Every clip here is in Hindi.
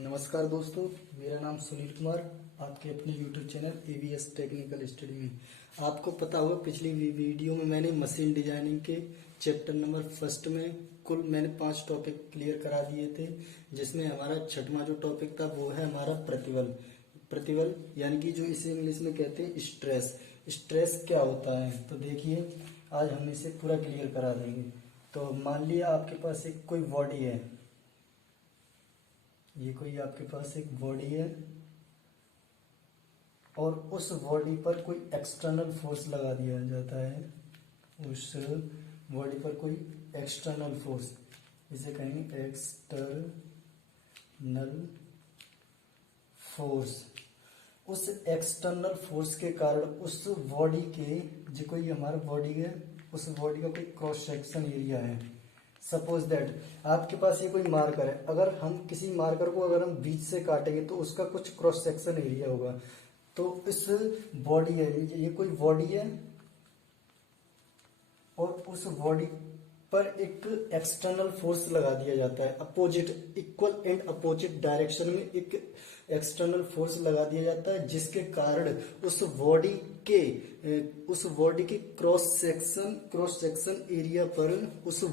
नमस्कार दोस्तों, मेरा नाम सुनील कुमार। आपके अपने YouTube channel AVS technical study में आपको पता होगा, पिछली वीडियो में मैंने मशीन डिजाइनिंग के चैप्टर नंबर फर्स्ट में कुल मैंने 5 टॉपिक क्लियर करा दिए थे, जिसमें हमारा छठवां जो टॉपिक था वो है हमारा प्रतिबल। प्रतिबल यानी कि जो इसे इंग्लिश में कहते हैं स्ट्रेस। स्ट्रेस क्या होता है तो देखिए, आज हम इसे पूरा क्लियर करा देंगे। तो मान लिया आपके पास एक कोई बॉडी है, ये कोई आपके पास एक बॉडी है और उस बॉडी पर कोई एक्सटर्नल फोर्स लगा दिया जाता है। उस बॉडी पर कोई एक्सटर्नल फोर्स, इसे कहेंगे एक्सटर्नल फोर्स। उस एक्सटर्नल फोर्स के कारण उस बॉडी के, जो कोई हमारा बॉडी है, उस बॉडी का कोई क्रॉस सेक्शन एरिया है। सपोज दैट आपके पास ये कोई मार्कर है, अगर हम किसी मार्कर को अगर हम बीच से काटेंगे तो उसका कुछ क्रॉस सेक्शन एरिया होगा। तो इस बॉडी है, ये कोई बॉडी है और उस बॉडी पर एक एक्सटर्नल फोर्स लगा दिया जाता है। Opposite, equal and opposite direction में एक एक्सटर्नल फोर्स लगा दिया जाता है, जिसके कारण उस बॉडी के क्रॉस सेक्शन एरिया पर उस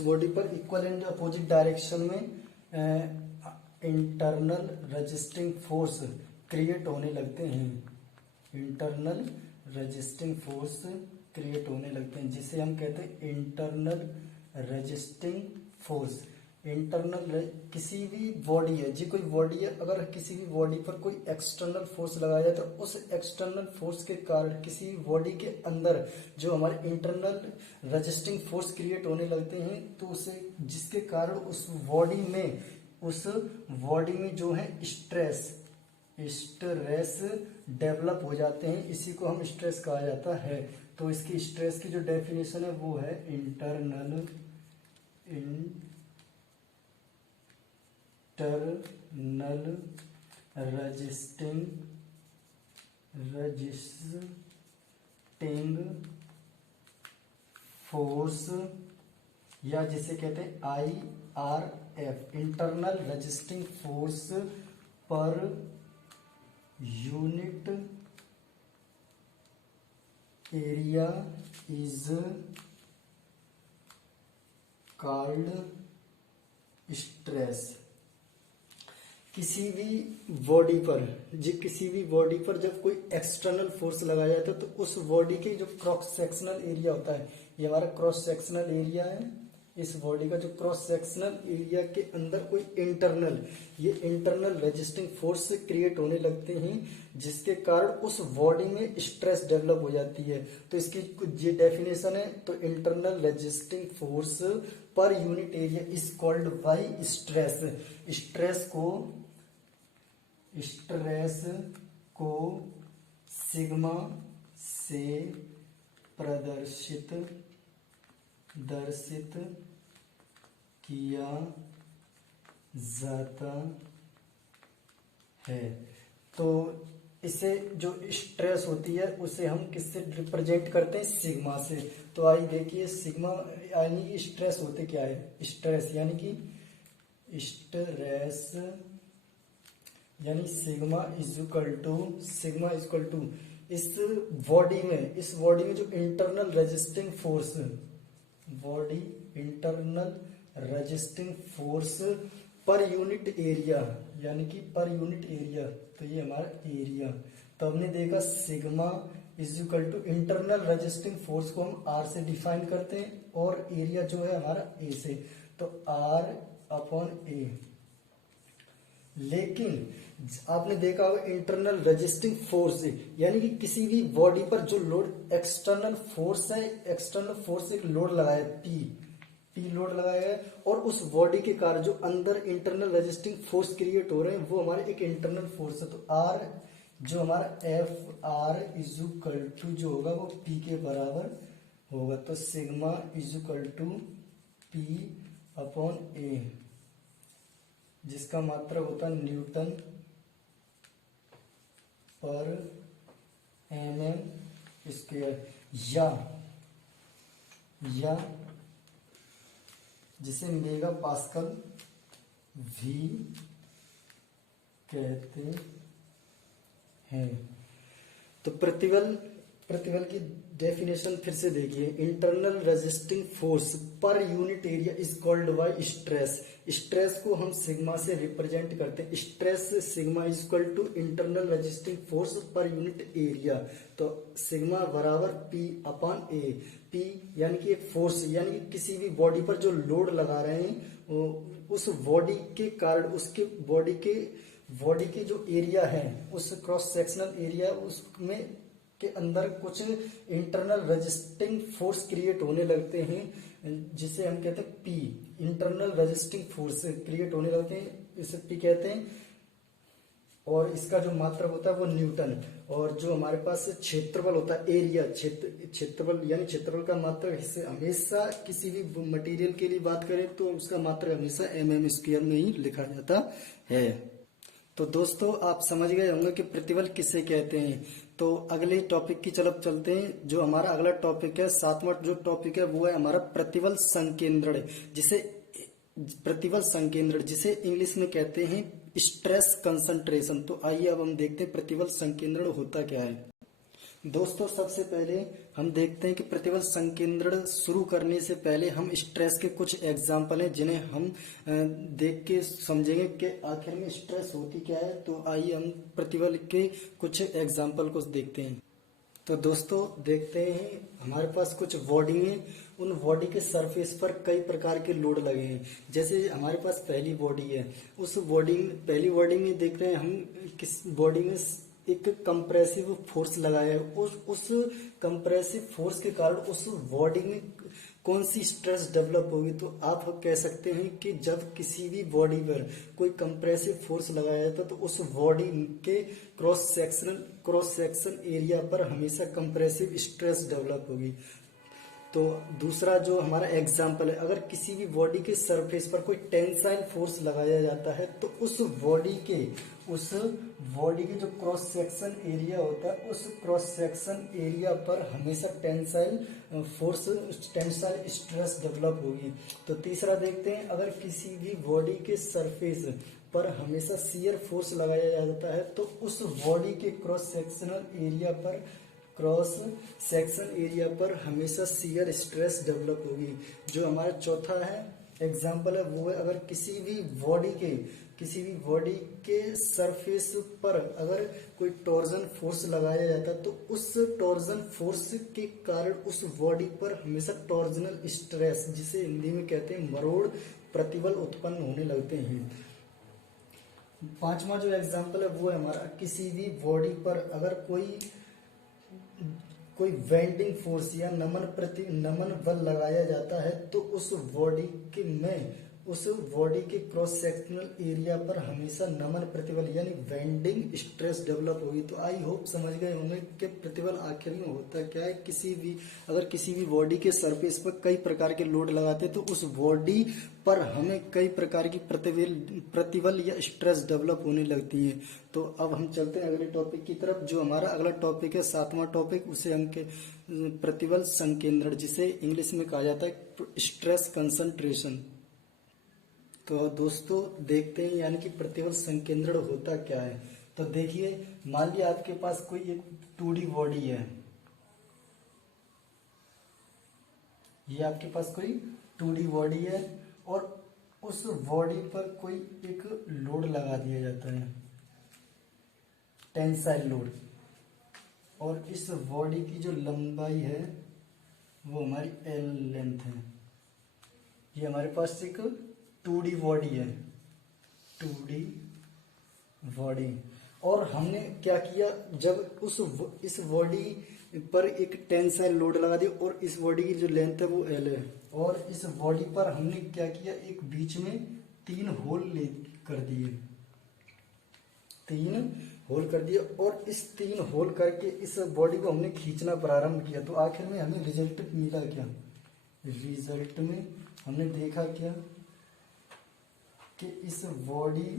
बॉडी पर इक्वल एंड अपोजिट डायरेक्शन में इंटरनल रेजिस्टिंग फोर्स क्रिएट होने लगते हैं। इंटरनल रेजिस्टिंग फोर्स क्रिएट होने लगते हैं, जिसे हम कहते हैं इंटरनल रेजिस्टिंग फोर्स। किसी भी बॉडी है, जी कोई बॉडी है, अगर किसी भी बॉडी पर कोई एक्सटर्नल फोर्स लगाया जाए तो उस एक्सटर्नल फोर्स के कारण किसी भी बॉडी के अंदर जो हमारे इंटरनल रेजिस्टिंग फोर्स क्रिएट होने लगते हैं, तो उसे, जिसके कारण उस बॉडी में जो है स्ट्रेस डेवलप हो जाते हैं। इसी को हम स्ट्रेस कहा जाता है। तो इसकी स्ट्रेस की जो डेफिनेशन है वो है इंटरनल रेजिस्टिंग फोर्स, या जिसे कहते हैं IRF, internal resisting force per unit area is called stress. किसी भी बॉडी पर जब कोई एक्सटर्नल फोर्स लगाया जाता है तो उस बॉडी के जो क्रॉस सेक्शनल एरिया होता है, ये हमारा क्रॉस सेक्शनल एरिया है। इस बॉडी का जो क्रॉस सेक्शनल एरिया के अंदर कोई इंटरनल रेजिस्टिंग फोर्स क्रिएट होने लगते हैं, जिसके कारण उस बॉडी में स्ट्रेस डेवलप हो जाती है। तो इसकी ये डेफिनेशन है। तो internal resisting force per unit area is called by stress. Stress को सिग्मा से प्रदर्शित किया जाता है। तो इसे जो स्ट्रेस होती है उसे हम किससे रिप्रेजेंट करते हैं? सिग्मा से। तो आइए देखिए, सिग्मा यानी कि स्ट्रेस होते क्या है? स्ट्रेस यानी सिग्मा इज इक्वल टू इस बॉडी में जो internal resisting force per unit area, यानी कि पर यूनिट एरिया, तो ये हमारा एरिया। तो हमने देखा sigma is equal to internal resisting force को हम R से डिफाइन करते हैं और एरिया जो है हमारा A से, तो R/A। लेकिन आपने देखा होगा इंटरनल रेजिस्टिंग फोर्स, यानी कि किसी भी बॉडी पर जो लोड एक्सटर्नल फोर्स एक लोड लगाया है, P लोड लगाया है, और उस बॉडी के कारण जो अंदर इंटरनल रेजिस्टिंग फोर्स क्रिएट हो रहे हैं वो हमारे एक इंटरनल फोर्स है। तो R जो हमारा FR इज इक्वल टू जो होगा वो P के बराबर होगा। तो sigma is equal to P/A, जिसका मात्रक होता है न्यूटन पर mm स्क्वायर, या जिसे मेगा पास्कल भी कहते हैं। तो प्रतिबल प्रतिबल की डेफिनेशन फिर से देखिए, internal resisting force per unit area is called by stress. Stress को हम सिग्मा से रिप्रेजेंट करते हैं। Stress sigma is equal to internal resisting force per unit area. तो सिग्मा बराबर पी अपॉन ए। पी यानी कि एक फोर्स, यानी कि किसी भी बॉडी पर जो लोड लगा रहे हैं उस बॉडी के कारण उसके बॉडी के जो एरिया है, उस क्रॉस सेक्शनल एरिया उसमें के अंदर कुछ इंटरनल रेजिस्टिंग फोर्स क्रिएट होने लगते हैं, जिसे हम कहते हैं P. Internal resisting force create होने लगते हैं, इसे पी कहते हैं। और इसका जो मात्रक होता है वो न्यूटन। और जो हमारे पास क्षेत्रफल होता है एरिया, क्षेत्रफल यानी क्षेत्रफल का मात्रक हमेशा किसी भी मटेरियल के लिए बात करें तो उसका मात्रक हमेशा mm स्क्वायर में ही लिखा जाता है। तो दोस्तों आप समझ गए होंगे कि प्रतिबल किसे कहते हैं। तो अगले टॉपिक की तरफ चलते हैं। जो हमारा अगला टॉपिक है, 7वां जो टॉपिक है वो है हमारा प्रतिबल संकेंद्रण, जिसे इंग्लिश में कहते हैं स्ट्रेस कंसंट्रेशन। तो आइए अब हम देखते हैं प्रतिबल संकेंद्रण होता क्या है। दोस्तों सबसे पहले हम देखते हैं कि प्रतिबल संकेंद्रण शुरू करने से पहले हम स्ट्रेस के कुछ एग्जाम्पल हैं जिन्हें हम देख के समझेंगे कि आखिर में स्ट्रेस होती क्या है। तो आइए हम प्रतिबल के कुछ एग्जाम्पल को देखते हैं। तो दोस्तों देखते हैं, हमारे पास कुछ बॉडी है, उन बॉडी के सरफेस पर कई प्रकार के लोड लगे हैं। जैसे हमारे पास पहली बॉडी है, पहली बॉडी में देख रहे हैं हम किस बॉडी में एक कंप्रेसिव फोर्स लगाया है। उस कंप्रेसिव फोर्स के कारण उस बॉडी में कौन सी स्ट्रेस डेवलप होगी। तो आप कह सकते हैं कि जब किसी भी बॉडी पर कोई कंप्रेसिव फोर्स लगाया जाता है तो उस बॉडी के क्रॉस सेक्शन एरिया पर हमेशा कंप्रेसिव स्ट्रेस डेवलप होगी। तो दूसरा जो हमारा एग्जाम्पल है, अगर किसी भी बॉडी के सरफेस पर कोई टेंसाइल फोर्स लगाया जाता है तो उस बॉडी के जो क्रॉस सेक्शन एरिया होता है, उस क्रॉस सेक्शन एरिया पर हमेशा टेंसाइल स्ट्रेस डेवलप होगी। तो तीसरा देखते हैं, अगर किसी भी बॉडी के सरफेस पर हमेशा शियर फोर्स लगाया जाता है तो उस बॉडी के क्रॉस सेक्शन एरिया पर हमेशा शियर स्ट्रेस डेवलप होगी। जो हमारा चौथा है एग्जाम्पल है वो है, अगर किसी भी बॉडी के सरफेस पर अगर कोई टॉर्जन फोर्स लगाया जाता है तो उस टॉर्जन फोर्स के कारण उस बॉडी पर हमेशा टॉर्जनल स्ट्रेस, जिसे हिंदी में कहते हैं मरोड़ प्रतिबल उत्पन्न होने लगते हैं। पांचवा जो एग्जाम्पल है वो है हमारा, किसी भी बॉडी पर अगर कोई बेंडिंग फोर्स या नमन बल लगाया जाता है तो उस बॉडी के क्रॉस सेक्शनल एरिया पर हमेशा नमन प्रतिबल यानी बेंडिंग स्ट्रेस डेवलप होगी। तो आई होप समझ गए होंगे कि प्रतिबल आखिर में होता क्या है। अगर किसी भी बॉडी के सरफेस पर कई प्रकार के लोड लगाते हैं तो उस बॉडी पर हमें कई प्रकार की प्रतिबल या स्ट्रेस डेवलप होने लगती है। तो अब हम चलते हैं अगले टॉपिक की तरफ। जो हमारा अगला टॉपिक है 7वां टॉपिक, उसे हम प्रतिबल संकेंद्रण, जिसे इंग्लिश में कहा जाता है स्ट्रेस कंसंट्रेशन। तो दोस्तों देखते हैं यानी कि प्रतिबल संकेंद्रण होता क्या है। तो देखिए, मान लिया आपके पास कोई एक 2D बॉडी है, ये आपके पास कोई 2D बॉडी है और उस बॉडी पर कोई एक लोड लगा दिया जाता है, टेंसाइल लोड। और इस बॉडी की जो लंबाई है वो हमारी L लेंथ है। ये हमारे पास एक 2D बॉडी है, 2D बॉडी। और हमने क्या किया, जब इस बॉडी पर एक टेंसाइल लोड लगा दिया और इस बॉडी की जो लेंथ है वो L है, और इस बॉडी पर हमने क्या किया, एक बीच में 3 होल कर दिए और इस 3 होल करके इस बॉडी को हमने खींचना प्रारंभ किया। तो आखिर में हमें रिजल्ट मिला क्या, रिजल्ट में हमने देखा क्या कि इस बॉडी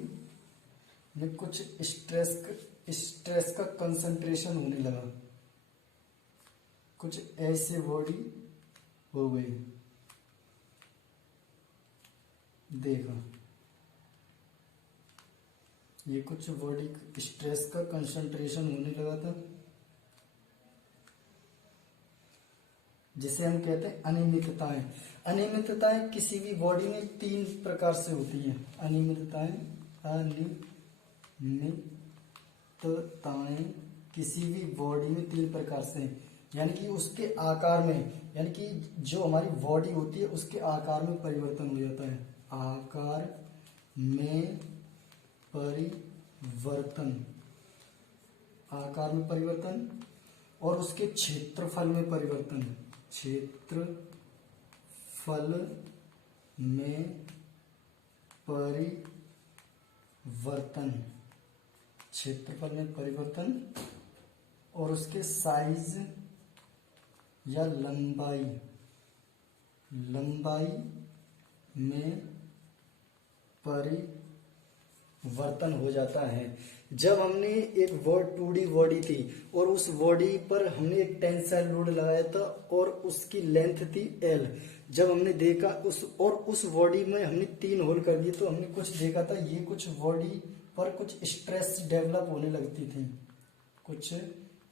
में कुछ स्ट्रेस का कंसंट्रेशन होने लगा, कुछ ऐसे बॉडी हो गई। देगा। ये कुछ बॉडी स्ट्रेस का कंसंट्रेशन होने लगा था, जिसे हम कहते हैं अनियमितताएं। अनियमितताएं किसी भी बॉडी में 3 प्रकार से होती हैं। अनियमितताएं किसी भी बॉडी में 3 प्रकार से हैं। यानी कि उसके आकार में, यानी कि जो हमारी बॉडी होती है उसके आकार में परिवर्तन हो जाता है। आकार में परिवर्तन, आकार में परिवर्तन, और उसके क्षेत्रफल में परिवर्तन, क्षेत्रफल में परिवर्तन, क्षेत्रफल में परिवर्तन, और उसके साइज या लंबाई में परिवर्तन हो जाता है। जब हमने एक 2D बॉडी थी और उस बॉडी पर हमने एक टेंसाइल लोड लगाया था और उसकी लेंथ थी L। जब हमने देखा उस बॉडी में हमने 3 होल कर दिए तो हमने कुछ देखा था, ये कुछ बॉडी पर कुछ स्ट्रेस डेवलप होने लगती थी, कुछ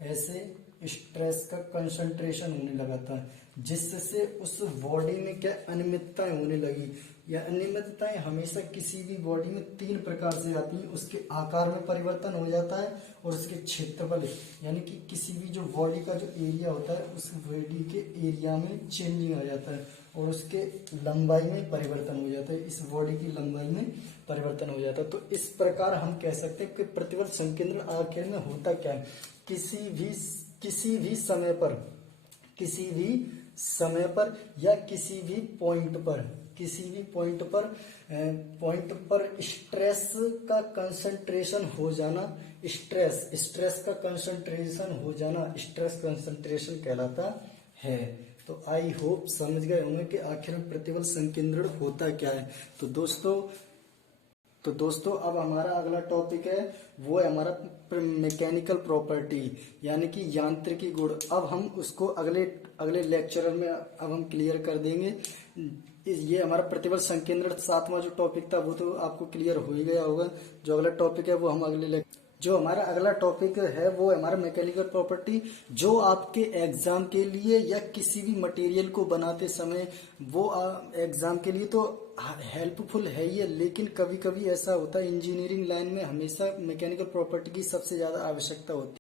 ऐसे स्ट्रेस का कंसंट्रेशन होने लगा था, जिससे उस बॉडी में क्या अनियमितताएं होने लगी। या अनियमितताएं हमेशा किसी भी बॉडी में 3 प्रकार से आती हैं। उसके आकार में परिवर्तन हो जाता है और उसके क्षेत्रफल, यानी कि किसी भी जो बॉडी का जो एरिया होता है उस बॉडी के एरिया में चेंजिंग आ जाता है, और उसके लंबाई में परिवर्तन हो जाता है, इस बॉडी की लंबाई में परिवर्तन हो जाता है। तो इस प्रकार हम कह सकते हैं कि प्रतिबल संकेंद्रण आखिर में होता क्या है। किसी भी समय पर या किसी भी पॉइंट पर स्ट्रेस का कंसंट्रेशन हो जाना, स्ट्रेस का कंसंट्रेशन हो जाना स्ट्रेस कंसंट्रेशन कहलाता है। तो आई होप समझ गए होंगे कि आखिर में प्रतिबल संकेंद्रण होता क्या है। तो दोस्तों अब हमारा अगला टॉपिक है, वो है हमारा मैकेनिकल प्रॉपर्टी, यानी कि यांत्रिकी गुण। अब हम उसको अगले लेक्चर में अब हम क्लियर कर देंगे। ये हमारा प्रतिबल संकेंद्रण 7वां जो टॉपिक था वो तो आपको क्लियर हो ही गया होगा। जो अगला टॉपिक है वो हम जो हमारा अगला टॉपिक है वो है हमारा मैकेनिकल प्रॉपर्टी, जो आपके एग्जाम के लिए या किसी भी मटेरियल को बनाते समय वो एग्जाम के लिए तो हेल्पफुल है ही है, लेकिन कभी कभी ऐसा होता है इंजीनियरिंग लाइन में हमेशा मैकेनिकल प्रॉपर्टी की सबसे ज्यादा आवश्यकता होती है।